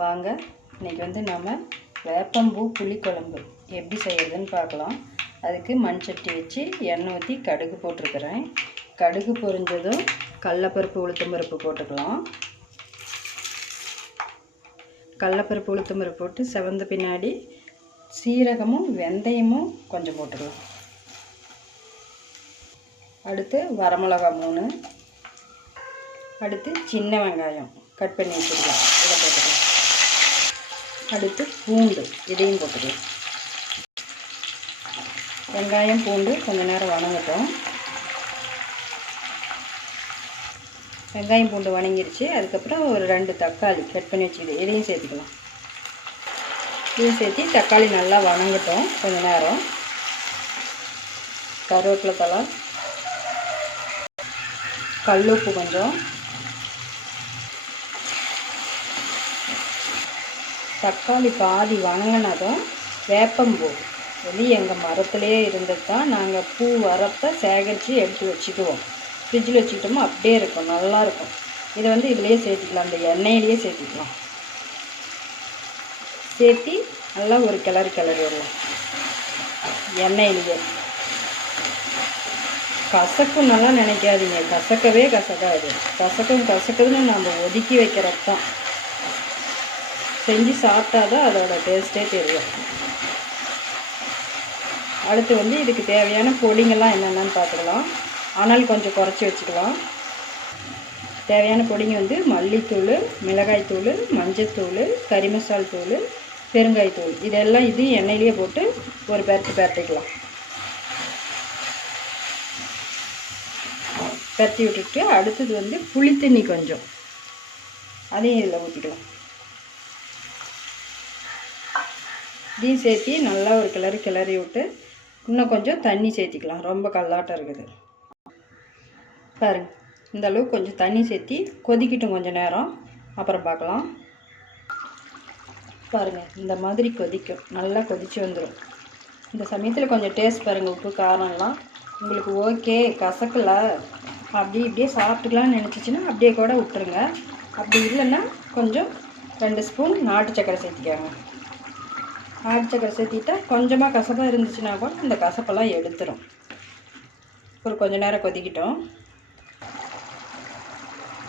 வாங்க இன்றைக்கி வந்து நம்ம வேப்பம்பூ புளிக்குழம்பு எப்படி செய்யறதுன்னு பார்க்கலாம். அதுக்கு மண் சட்டி வச்சு எண்ணெய் ஊற்றி கடுகு போட்டிருக்கிறேன். கடுகு பொரிஞ்சதும் கடலப்பருப்பு உளுத்தம்பருப்பு போட்டுக்கலாம். கடலப்பருப்பு உளுத்தம்பருப்பு போட்டு செவந்த பின்னாடி சீரகமும் வெந்தயமும் கொஞ்சம் போட்டுக்கலாம். அடுத்து வரமிளகா 3, அடுத்து சின்ன வெங்காயம் கட் பண்ணி வச்சுக்கலாம், இதை போட்டுக்கலாம். அடுத்து பூண்டு, இதையும் போட்டுக்கலாம். வெங்காயம் பூண்டு கொஞ்சம் நேரம் வணங்கட்டும். வெங்காயம் பூண்டு வணங்கிருச்சு. அதுக்கப்புறம் ஒரு 2 தக்காளி கட் பண்ணி வச்சுக்கிது, இதையும் சேர்த்துக்கலாம். இதையும் சேர்த்து தக்காளி நல்லா வணங்கட்டும் கொஞ்சம் நேரம். கருவேப்பிலை தழை, கல்லுப்பு கொஞ்சம், தக்காளி பாதி வணங்கினதும் வேப்பம்பூ வெளி எங்கள் மரத்துலேயே இருந்தது தான். நாங்கள் பூ வரப்போ சேகரித்து எடுத்து வச்சுக்குவோம். ஃப்ரிட்ஜில் வச்சுக்கிட்டோமோ அப்படியே இருக்கும், நல்லாயிருக்கும். இதை வந்து இதிலையே சேர்த்துக்கலாம், அந்த எண்ணெயிலேயே சேர்த்துக்கலாம். சேர்த்து நல்லா ஒரு கிளறி விடலாம் எண்ணெயிலேயே. கசக்குன்னெல்லாம் நினைக்காதீங்க, கசக்கவே கசக்காது. கசக்குதுன்னு நம்ம ஒதுக்கி வைக்கிறது தான். செஞ்சு சாப்பிட்டா தான் அதோட டேஸ்ட்டே தெரியும். அடுத்து வந்து இதுக்கு தேவையான பொடிங்கெல்லாம் என்னென்னு பார்த்துக்கலாம். ஆனால் கொஞ்சம் குறைச்சி வச்சுக்கலாம். தேவையான பொடிங்க வந்து மல்லித்தூள், மிளகாய்த்தூள், மஞ்சத்தூள், கறி மசால் தூள், பெருங்காயத்தூள், இதெல்லாம் இது எண்ணெயிலேயே போட்டு ஒரு பரட்டிக்கலாம். பரட்டி விட்டுட்டு அடுத்தது வந்து புளித்தண்ணி கொஞ்சம், அதையும் இதில் ஊற்றிக்கலாம். இதையும் சேர்த்து நல்லா ஒரு கிளறி விட்டு இன்னும் கொஞ்சம் தண்ணி சேர்த்திக்கலாம். ரொம்ப கல்லாட்டம் இருக்குது பாருங்க. இந்த அளவுக்கு கொஞ்சம் தண்ணி சேர்த்தி கொதிக்கட்டும் கொஞ்சம் நேரம், அப்புறம் பார்க்கலாம். பாருங்கள், இந்த மாதிரி கொதிக்கும், நல்லா கொதித்து வந்துடும். இந்த சமயத்தில் கொஞ்சம் டேஸ்ட் பாருங்கள், உப்பு காரம்லாம் உங்களுக்கு ஓகே, கசக்கலை, அப்படியே சாப்பிட்டுக்கலாம்னு நினச்சிச்சின்னா அப்படியே கூட விட்டுருங்க. அப்படி இல்லைன்னா கொஞ்சம் 2 ஸ்பூன் நாட்டு சக்கரை சேர்த்திக்காங்க. நாட்டு சக்கரை சேர்த்திட்டா கொஞ்சமாக கசப்பாக இருந்துச்சுன்னா கூட அந்த கசப்பெல்லாம் எடுத்துரும். ஒரு கொஞ்சம் நேரம் கொதிக்கிட்டோம்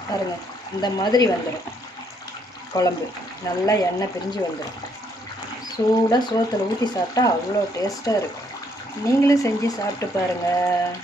பாருங்க. இந்த மாதிரி வந்துடும் குழம்பு, நல்லா எண்ணெய் பிரிஞ்சு வந்துடும். சூடாக சோத்தில் ஊற்றி சாப்பிட்டா அவ்வளோ டேஸ்ட்டாக இருக்கும். நீங்களும் செஞ்சு சாப்பிட்டு பாருங்கள்.